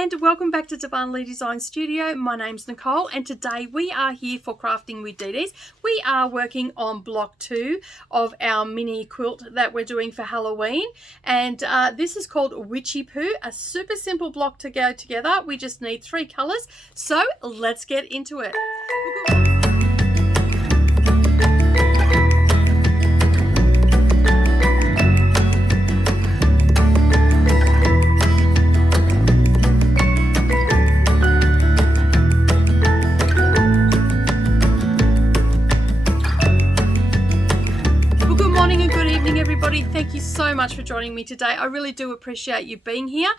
and welcome back to Darvanalee Design Studio. My name's Nicole and today we are here for Crafting with DDs. We are working on block 2 of our mini quilt that we're doing for Halloween, and this is called Witchy Poo, a super simple block to go together. We just need 3 colours, so let's get into it. Everybody, thank you so much for joining me today. I really do appreciate you being here.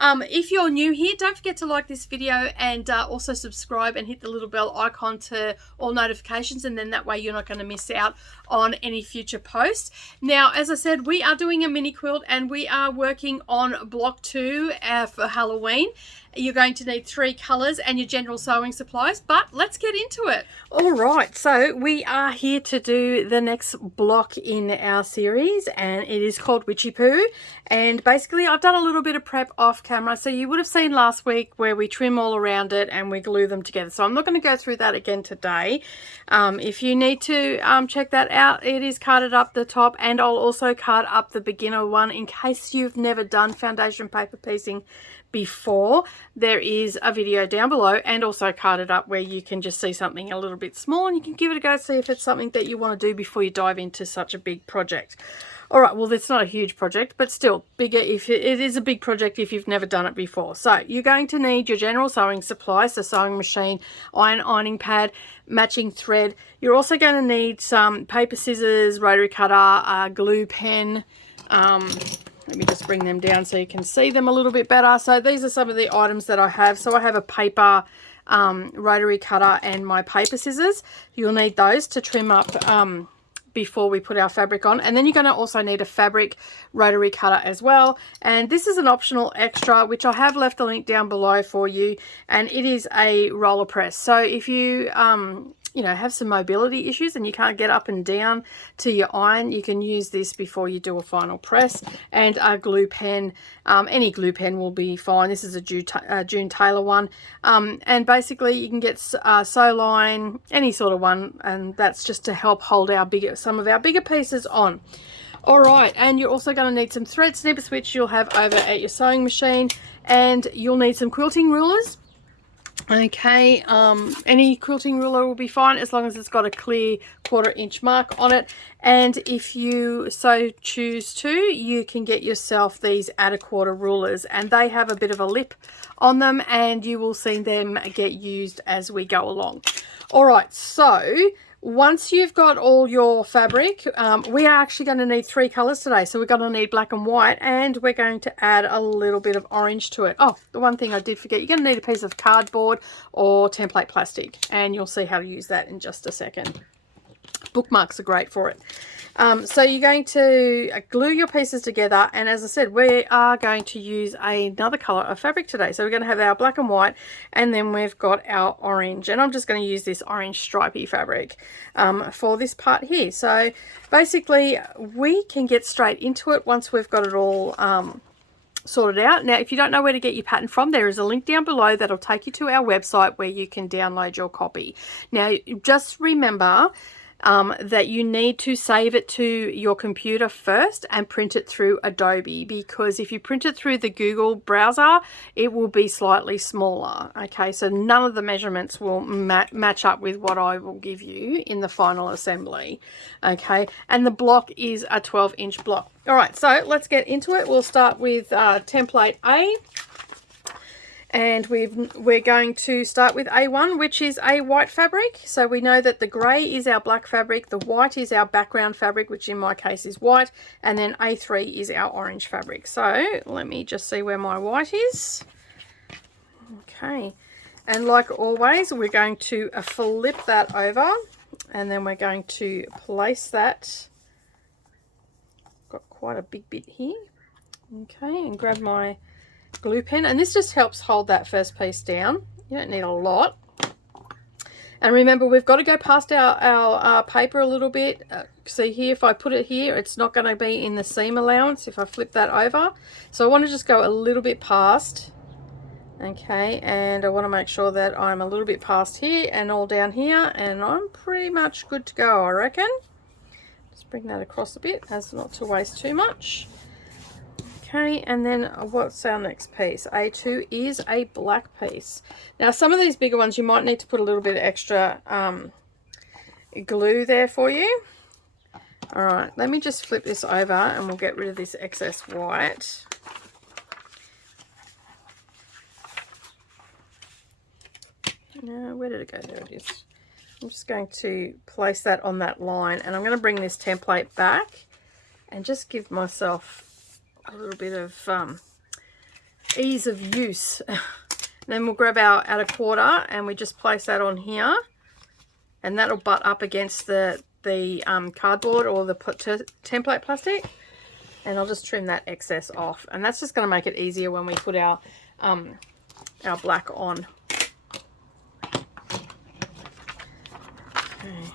If you're new here, don't forget to like this video and also subscribe and hit the little bell icon to all notifications, and then that way you're not going to miss out on any future posts. Now, as I said, we are doing a mini quilt and we are working on block 2 for Halloween. You're going to need 3 colours and your general sewing supplies, but let's get into it. All right, so we are here to do the next block in our series, and it is called Witchy Poo. And basically I've done a little bit of prep off camera, so you would have seen last week where we trim all around it and we glue them together. So I'm not going to go through that again today. If you need to check that out, it is carded up the top, and I'll also card up the beginner one in case you've never done foundation paper piecing before. There is a video down below and also carded up where you can just see something a little bit small and you can give it a go, see if it's something that you want to do before you dive into such a big project. All right, well, it's not a huge project, but still bigger if it is a big project if you've never done it before. So you're going to need your general sewing supplies, so sewing machine, ironing pad, matching thread. You're also going to need some paper, scissors, rotary cutter, glue pen. Let me just bring them down so you can see them a little bit better. So these are some of the items that I have. So I have a paper rotary cutter and my paper scissors. You'll need those to trim up before we put our fabric on. And then you're going to also need a fabric rotary cutter as well. And this is an optional extra, which I have left a link down below for you. And it is a roller press. So if you you know, have some mobility issues and you can't get up and down to your iron, you can use this before you do a final press. And a glue pen, any glue pen will be fine. This is a June Taylor one, and basically you can get sew line, any sort of one, and that's just to help hold our some of our bigger pieces on. All right, and you're also going to need some thread snippets, which you'll have over at your sewing machine, and you'll need some quilting rulers. Okay, any quilting ruler will be fine as long as it's got a clear 1/4 inch mark on it. And if you so choose to, you can get yourself these at a 1/4 rulers, and they have a bit of a lip on them, and you will see them get used as we go along. All right, so once you've got all your fabric, we are actually going to need 3 colours today. So we're going to need black and white, and we're going to add a little bit of orange to it. Oh, the one thing I did forget, you're going to need a piece of cardboard or template plastic, and you'll see how to use that in just a second. Bookmarks are great for it. So you're going to glue your pieces together, and as I said, we are going to use another color of fabric today. So we're going to have our black and white, and then we've got our orange, and I'm just going to use this orange stripy fabric for this part here. So basically we can get straight into it once we've got it all sorted out. Now, if you don't know where to get your pattern from, there is a link down below that'll take you to our website where you can download your copy. Now, just remember that you need to save it to your computer first and print it through Adobe, because if you print it through the Google browser, it will be slightly smaller. Okay, so none of the measurements will match up with what I will give you in the final assembly. Okay, and the block is a 12-inch block. All right, so let's get into it. We'll start with template A. And we're going to start with A1, which is a white fabric. So we know that the grey is our black fabric, the white is our background fabric, which in my case is white, and then A3 is our orange fabric. So let me just see where my white is. Okay, and like always, we're going to flip that over, and then we're going to place that. Got quite a big bit here. Okay, and grab my glue pen, and this just helps hold that first piece down. You don't need a lot. And remember, we've got to go past our paper a little bit. See here, if I put it here, it's not going to be in the seam allowance if I flip that over. So I want to just go a little bit past Okay, and I want to make sure that I'm a little bit past here and all down here, and I'm pretty much good to go, I reckon. Just bring that across a bit as not to waste too much. Okay, and then what's our next piece? A2 is a black piece. Now some of these bigger ones you might need to put a little bit of extra glue there for you. Alright, let me just flip this over and we'll get rid of this excess white. Where did it go? There it is. I'm just going to place that on that line, and I'm going to bring this template back and just give myself a little bit of ease of use. Then we'll grab our at a quarter and we just place that on here, and that'll butt up against the cardboard or the template plastic, and I'll just trim that excess off, and that's just going to make it easier when we put our black on. Okay.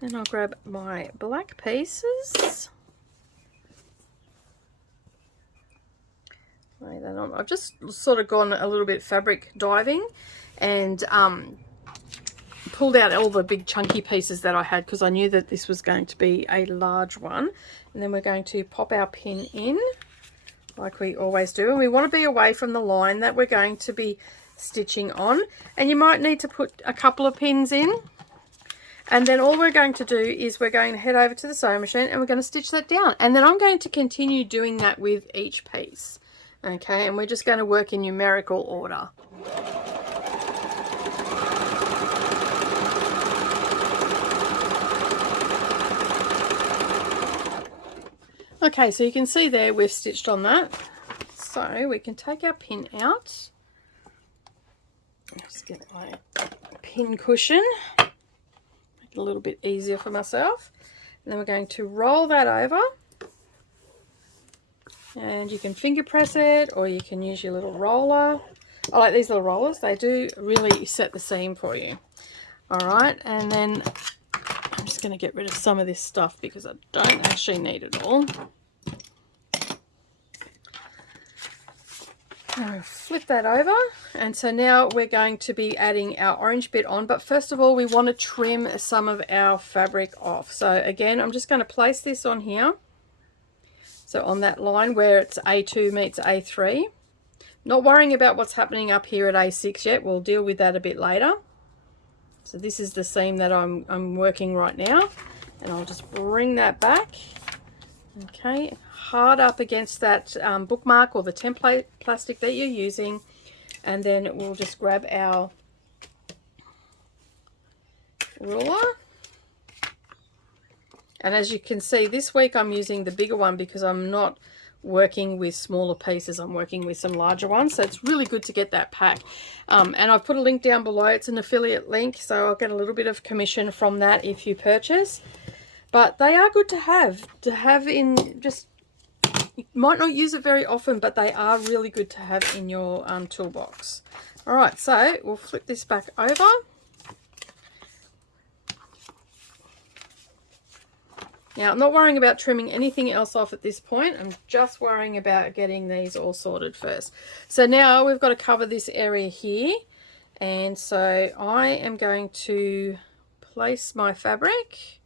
Then I'll grab my black pieces. Lay that on. I've just sort of gone a little bit fabric diving and pulled out all the big chunky pieces that I had, because I knew that this was going to be a large one. And then we're going to pop our pin in like we always do, and we want to be away from the line that we're going to be stitching on, and you might need to put a couple of pins in. And then all we're going to do is we're going to head over to the sewing machine and we're going to stitch that down, and then I'm going to continue doing that with each piece. Okay, and we're just going to work in numerical order. Okay, so you can see there we've stitched on that, so we can take our pin out. Just get my pin cushion, make it a little bit easier for myself, and then we're going to roll that over, and you can finger press it or you can use your little roller. I like these little rollers, they do really set the seam for you. Alright, and then I'm just going to get rid of some of this stuff because I don't actually need it all. Now flip that over, and so now we're going to be adding our orange bit on, but first of all we want to trim some of our fabric off. So again, I'm just going to place this on here, so on that line where it's A2 meets A3. Not worrying about what's happening up here at A6 yet, we'll deal with that a bit later. So this is the seam that I'm working right now, and I'll just bring that back, okay, hard up against that bookmark or the template plastic that you're using, and then we'll just grab our ruler. And as you can see, this week I'm using the bigger one because I'm not working with smaller pieces, I'm working with some larger ones, so it's really good to get that pack. And I've put a link down below, it's an affiliate link, so I'll get a little bit of commission from that if you purchase. But they are good to have in, just, you might not use it very often, but they are really good to have in your toolbox. Alright, so we'll flip this back over. Now, I'm not worrying about trimming anything else off at this point. I'm just worrying about getting these all sorted first. So now we've got to cover this area here. And so I am going to place my fabric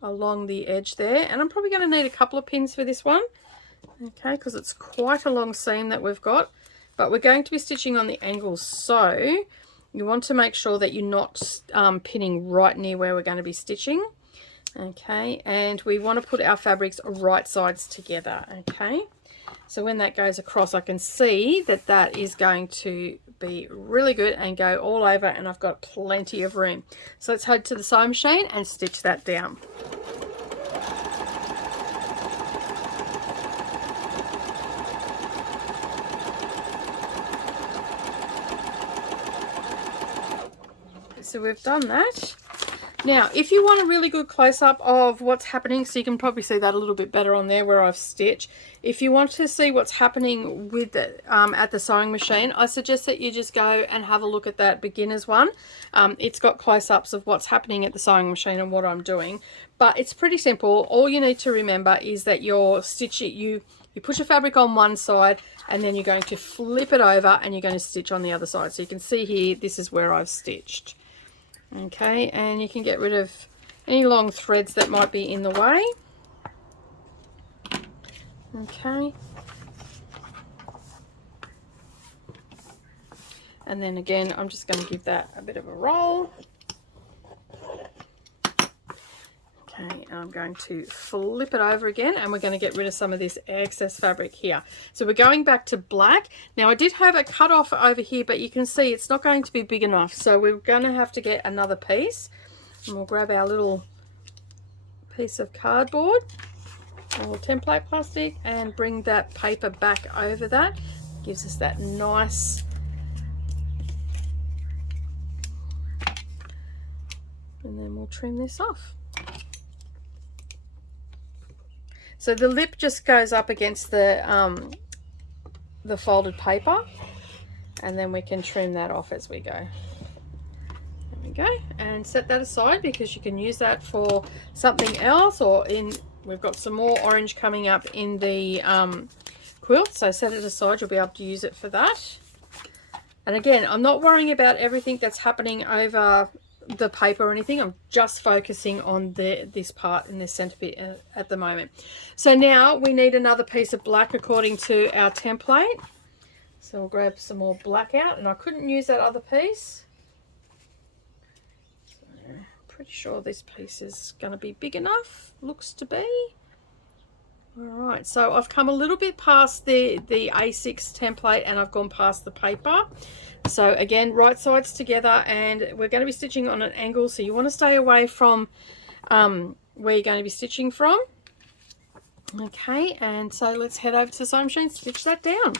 along the edge there. And I'm probably going to need a couple of pins for this one. Okay, because it's quite a long seam that we've got. But we're going to be stitching on the angles. So you want to make sure that you're not pinning right near where we're going to be stitching. Okay, and we want to put our fabrics right sides together. Okay, so when that goes across, I can see that that is going to be really good and go all over, and I've got plenty of room. So let's head to the sewing machine and stitch that down. So we've done that. Now, if you want a really good close-up of what's happening, so you can probably see that a little bit better on there where I've stitched. If you want to see what's happening with it, at the sewing machine, I suggest that you just go and have a look at that beginner's one. It's got close-ups of what's happening at the sewing machine and what I'm doing. But it's pretty simple. All you need to remember is that you're stitching, you you put your fabric on one side and then you're going to flip it over and you're going to stitch on the other side. So you can see here, this is where I've stitched. Okay, and you can get rid of any long threads that might be in the way. Okay. And then again, I'm just going to give that a bit of a roll. Okay, and I'm going to flip it over again, and we're going to get rid of some of this excess fabric here. So we're going back to black. Now I did have a cut off over here, but you can see it's not going to be big enough. So we're going to have to get another piece. And we'll grab our little piece of cardboard, or template plastic, and bring that paper back over that. Gives us that nice... And then we'll trim this off. So the lip just goes up against the folded paper, and then we can trim that off as we go. There we go, and set that aside because you can use that for something else, or we've got some more orange coming up in the quilt, so set it aside, you'll be able to use it for that. And again, I'm not worrying about everything that's happening over the paper or anything. I'm just focusing on this part in this center bit at the moment. So now we need another piece of black according to our template. So we'll grab some more black out, and I couldn't use that other piece. So I'm pretty sure this piece is going to be big enough. Looks to be. Alright, so I've come a little bit past the A6 template, and I've gone past the paper. So again, right sides together, and we're going to be stitching on an angle, so you want to stay away from where you're going to be stitching from. Okay, and so let's head over to the sewing machine and stitch that down.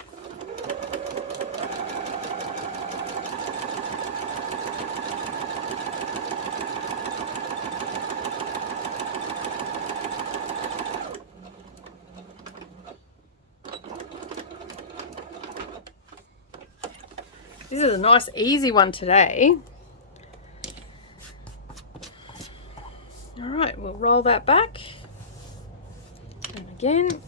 This is a nice easy one today. All right, we'll roll that back. And again.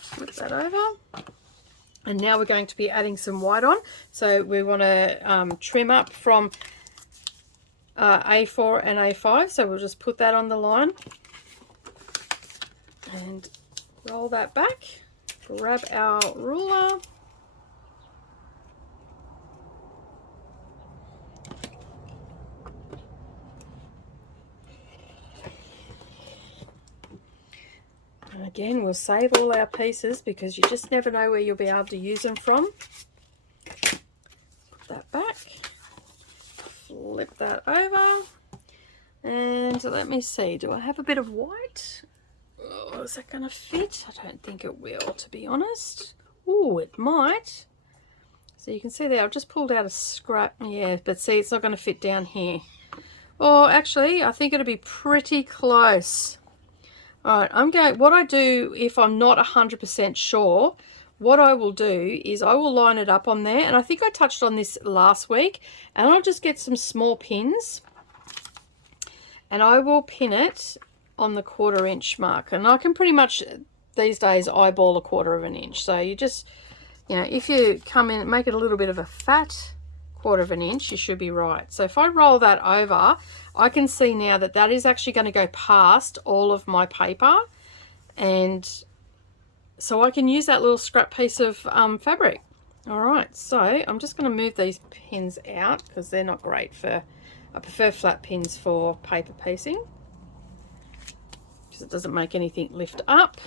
Flip that over. And now we're going to be adding some white on. So we want to trim up from A4 and A5. So we'll just put that on the line. And roll that back, grab our ruler, and again we'll save all our pieces because you just never know where you'll be able to use them from. Put that back, flip that over, and let me see, do I have a bit of white? Oh, is that going to fit? I don't think it will, to be honest. Oh, it might. So you can see there, I've just pulled out a scrap. Yeah, but see, it's not going to fit down here. Oh, actually, I think it'll be pretty close. All right, what I do if I'm not 100% sure, what I will do is I will line it up on there. And I think I touched on this last week. And I'll just get some small pins. And I will pin it on the 1/4 inch mark, and I can pretty much these days eyeball 1/4 inch. So you just, you know, if you come in, make it a little bit of a fat 1/4 inch, you should be right. So if I roll that over, I can see now that that is actually going to go past all of my paper, and so I can use that little scrap piece of fabric. All right, so I'm just going to move these pins out because they're not great for, I prefer flat pins for paper piecing. It doesn't make anything lift up.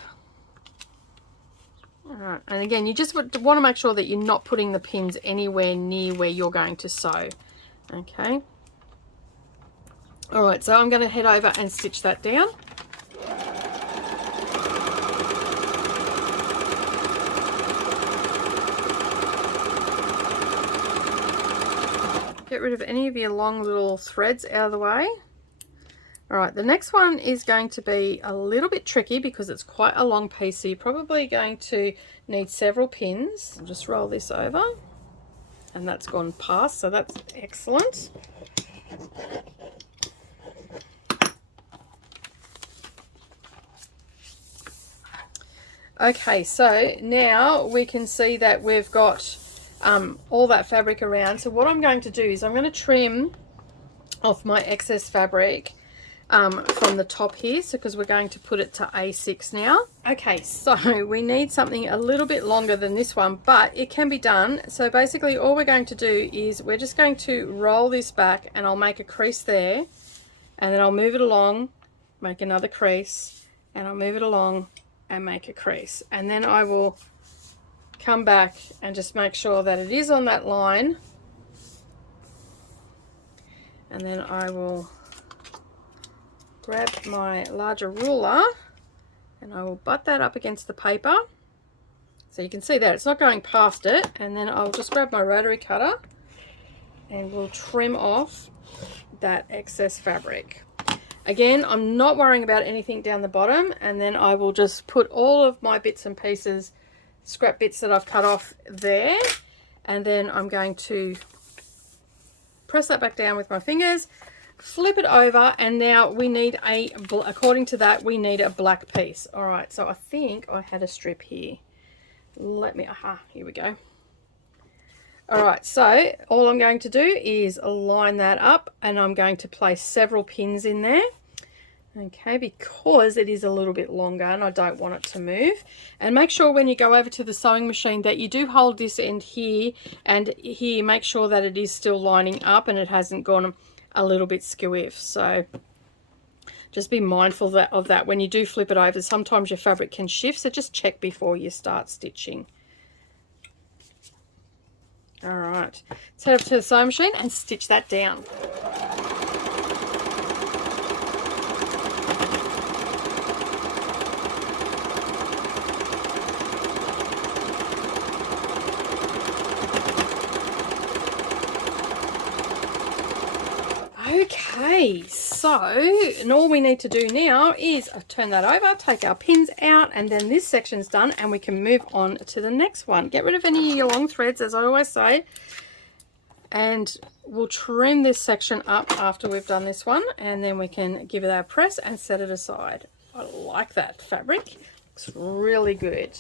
All right, and again, you just want to make sure that you're not putting the pins anywhere near where you're going to sew. Okay. All right, so I'm going to head over and stitch that down. Get rid of any of your long little threads out of the way. All right, the next one is going to be a little bit tricky because it's quite a long piece, so you're probably going to need several pins. I'll just roll this over, and that's gone past, so that's excellent. Okay, so now we can see that we've got all that fabric around. So what I'm going to do is I'm going to trim off my excess fabric from the top here, so because we're going to put it to A6 now. Okay, so we need something a little bit longer than this one, but it can be done. So basically all we're going to do is we're just going to roll this back, and I'll make a crease there, and then I'll move it along, make another crease, and I'll move it along and make a crease, and then I will come back and just make sure that it is on that line, and then I will grab my larger ruler and I will butt that up against the paper so you can see that it's not going past it, and then I'll just grab my rotary cutter and we'll trim off that excess fabric. Again, I'm not worrying about anything down the bottom, and then I will just put all of my bits and pieces, scrap bits that I've cut off there, and then I'm going to press that back down with my fingers, flip it over, and now we need according to that, we need a black piece. All right, so I think I had a strip here. Here we go. All right, so all I'm going to do is line that up, and I'm going to place several pins in there, okay, because it is a little bit longer and I don't want it to move. And make sure when you go over to the sewing machine that you do hold this end here and here, make sure that it is still lining up and it hasn't gone a little bit skew-iff. So just be mindful of that when you do flip it over. Sometimes your fabric can shift, so just check before you start stitching. All right, let's head up to the sewing machine and stitch that down. Okay, so and all we need to do now is turn that over, take our pins out, and then this section's done and we can move on to the next one. Get rid of any of your long threads, as I always say, and we'll trim this section up after we've done this one, and then we can give it our press and set it aside. I like that fabric, looks really good.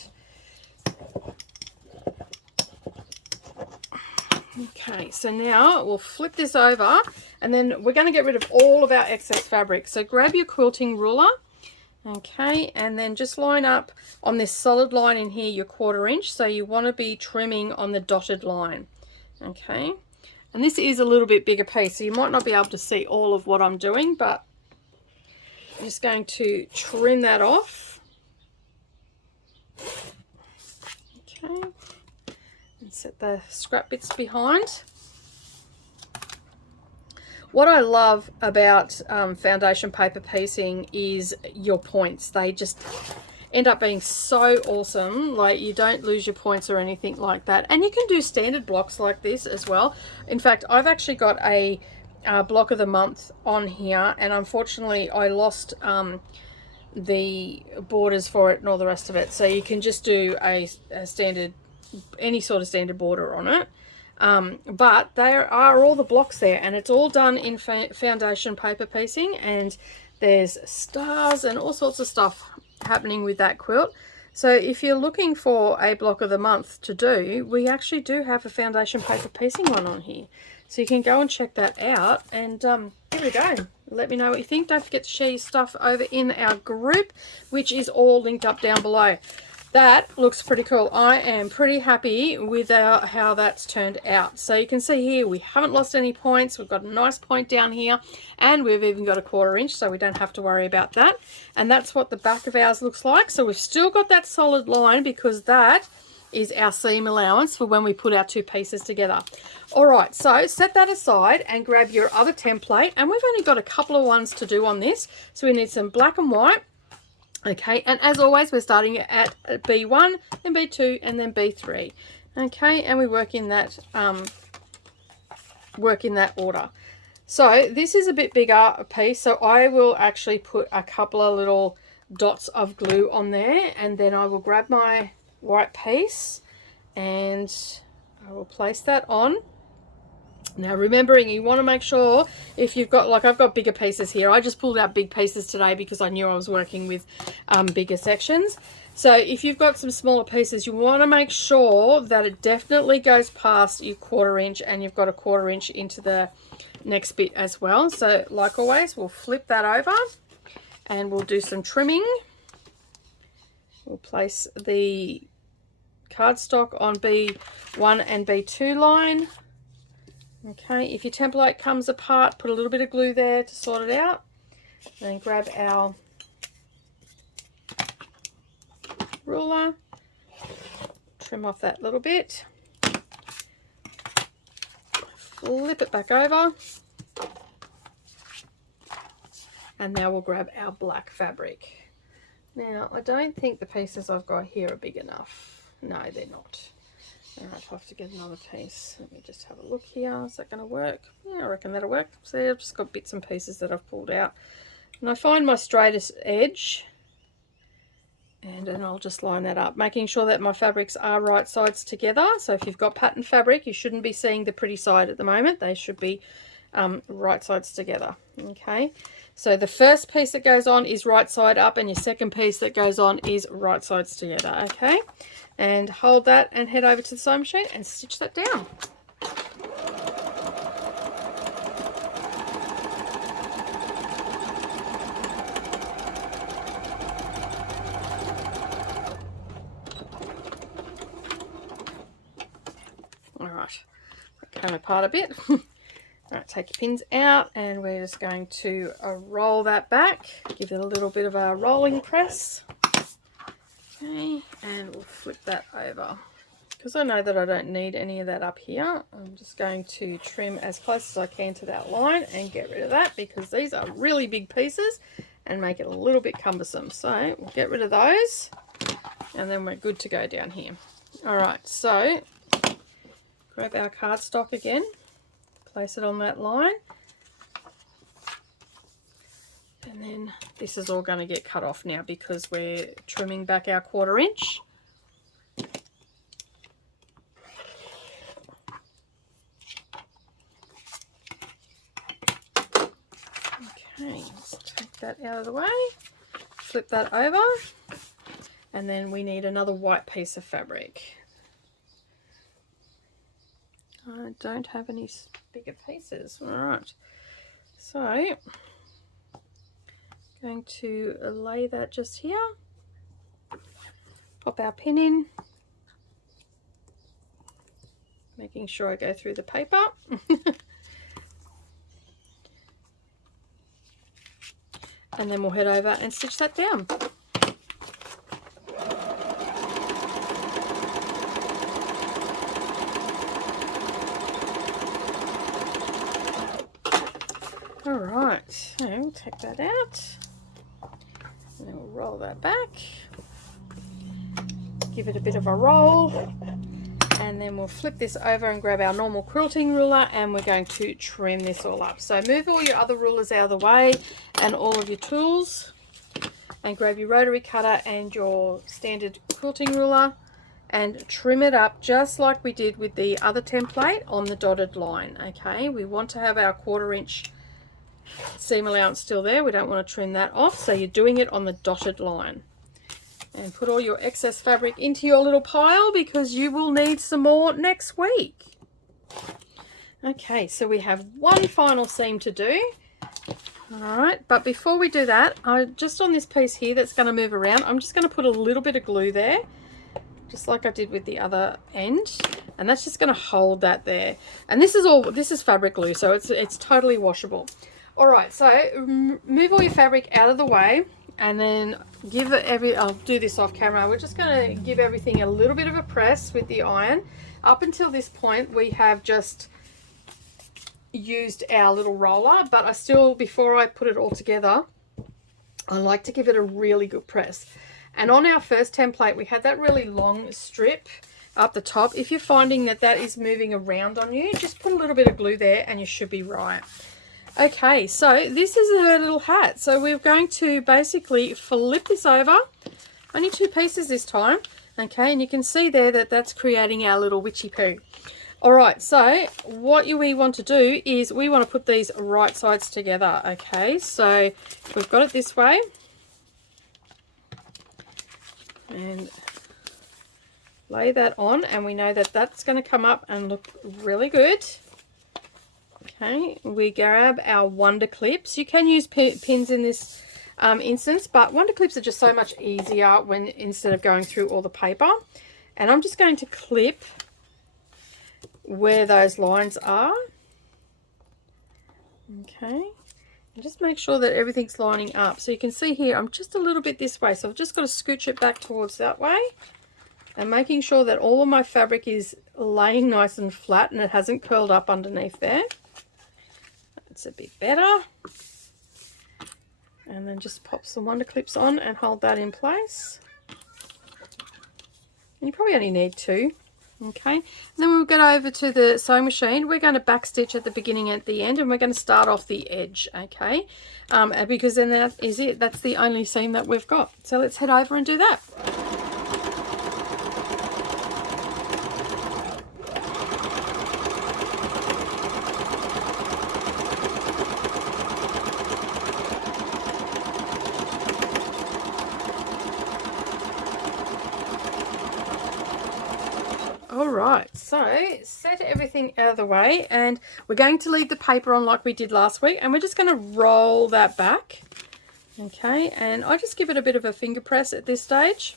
Okay, so now we'll flip this over, and then we're going to get rid of all of our excess fabric. So grab your quilting ruler, okay, and then just line up on this solid line in here your 1/4 inch. So you want to be trimming on the dotted line, okay. And this is a little bit bigger piece, so you might not be able to see all of what I'm doing, but I'm just going to trim that off. Okay. And set the scrap bits behind. What I love about foundation paper piecing is your points. They just end up being so awesome. Like, you don't lose your points or anything like that. And you can do standard blocks like this as well. In fact, I've actually got a block of the month on here, and unfortunately I lost the borders for it and all the rest of it. So you can just do a standard, any sort of standard border on it. But there are all the blocks there, and it's all done in foundation paper piecing, and there's stars and all sorts of stuff happening with that quilt. So if you're looking for a block of the month to do, we actually do have a foundation paper piecing one on here, so you can go and check that out. And here we go, let me know what you think. Don't forget to share your stuff over in our group, which is all linked up down below. That looks pretty cool. I am pretty happy with how that's turned out. So you can see here we haven't lost any points. We've got a nice point down here, and we've even got a 1/4 inch, so we don't have to worry about that. And that's what the back of ours looks like. So we've still got that solid line, because that is our seam allowance for when we put our two pieces together. All right, so set that aside and grab your other template. And we've only got a couple of ones to do on this. So we need some black and white. Okay, and as always, we're starting at B1, then B2, and then B3. Okay, and we work in that order. So this is a bit bigger piece, so I will actually put a couple of little dots of glue on there, and then I will grab my white piece and I will place that on. Now remembering, you want to make sure if you've got, like I've got bigger pieces here. I just pulled out big pieces today because I knew I was working with bigger sections. So if you've got some smaller pieces, you want to make sure that it definitely goes past your 1/4 inch and you've got a 1/4 inch into the next bit as well. So like always, we'll flip that over and we'll do some trimming. We'll place the cardstock on B1 and B2 line. Okay, if your template comes apart, put a little bit of glue there to sort it out. And then grab our ruler, trim off that little bit, flip it back over, and now we'll grab our black fabric. Now, I don't think the pieces I've got here are big enough. No, they're not. All right, I'll have to get another piece. Let me just have a look here. Is that going to work? Yeah, I reckon that'll work. See, I've just got bits and pieces that I've pulled out. And I find my straightest edge, and then I'll just line that up, making sure that my fabrics are right sides together. So if you've got pattern fabric, you shouldn't be seeing the pretty side at the moment. They should be right sides together. Okay, so the first piece that goes on is right side up, and your second piece that goes on is right sides together. Okay, and hold that and head over to the sewing machine and stitch that down. All right, that came apart a bit. All right, take your pins out and we're just going to roll that back, give it a little bit of a rolling press. Okay, and we'll flip that over. Because I know that I don't need any of that up here, I'm just going to trim as close as I can to that line and get rid of that, because these are really big pieces and make it a little bit cumbersome. So we'll get rid of those and then we're good to go down here. All right, so grab our cardstock again, place it on that line, and then this is all going to get cut off now because we're trimming back our 1/4 inch. Okay, let's take that out of the way, flip that over, and then we need another white piece of fabric. I don't have any bigger pieces. All right, so going to lay that just here, pop our pin in, making sure I go through the paper. And then we'll head over and stitch that down. All right, so we'll take that out, and then we'll roll that back, give it a bit of a roll, and then we'll flip this over and grab our normal quilting ruler, and we're going to trim this all up. So move all your other rulers out of the way and all of your tools, and grab your rotary cutter and your standard quilting ruler and trim it up just like we did with the other template on the dotted line. Okay, we want to have our 1/4 inch seam allowance still there. We don't want to trim that off, so you're doing it on the dotted line. And put all your excess fabric into your little pile because you will need some more next week. Okay, so we have one final seam to do. All right, but before we do that, just on this piece here that's going to move around, I'm just going to put a little bit of glue there, just like I did with the other end, and that's just going to hold that there. And this is fabric glue, so it's totally washable. All right, so move all your fabric out of the way, and then give it I'll do this off camera. We're just going to give everything a little bit of a press with the iron. Up until this point, we have just used our little roller, but I still, before I put it all together, I like to give it a really good press. And on our first template, we had that really long strip up the top. If you're finding that that is moving around on you, just put a little bit of glue there and you should be right. Okay, so this is her little hat. So we're going to basically flip this over, only 2 pieces this time. Okay, and you can see there that that's creating our little witchy poo. Alright, so what we want to do is we want to put these right sides together, okay? So we've got it this way. And lay that on, and we know that that's going to come up and look really good. Okay, we grab our Wonder Clips. You can use pins in this instance, but Wonder Clips are just so much easier when instead of going through all the paper. And I'm just going to clip where those lines are. Okay, and just make sure that everything's lining up. So you can see here I'm just a little bit this way, so I've just got to scooch it back towards that way, and making sure that all of my fabric is laying nice and flat and it hasn't curled up underneath there. That's a bit better. And then just pop some Wonder Clips on and hold that in place. And you probably only need 2. Okay, and then when we get over to the sewing machine, we're going to back stitch at the beginning and at the end, and we're going to start off the edge, okay, because then that is it. That's the only seam that we've got. So let's head over and do that. Alright, so set everything out of the way, and we're going to leave the paper on like we did last week, and we're just going to roll that back. Okay, and I just give it a bit of a finger press at this stage,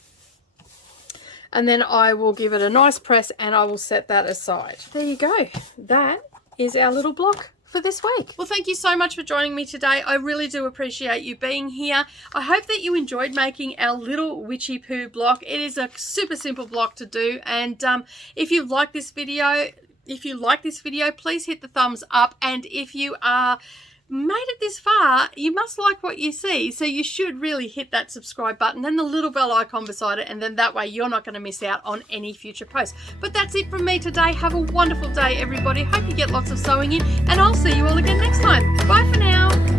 and then I will give it a nice press and I will set that aside. There you go. That is our little block for this week. Well, thank you so much for joining me today. I really do appreciate you being here. I hope that you enjoyed making our little witchy poo block. It is a super simple block to do, and if you like this video, please hit the thumbs up, and if you are made it this far, you must like what you see, so you should really hit that subscribe button and the little bell icon beside it, and then that way you're not going to miss out on any future posts. But that's it from me today. Have a wonderful day, everybody. Hope you get lots of sewing in, and I'll see you all again next time. Bye for now.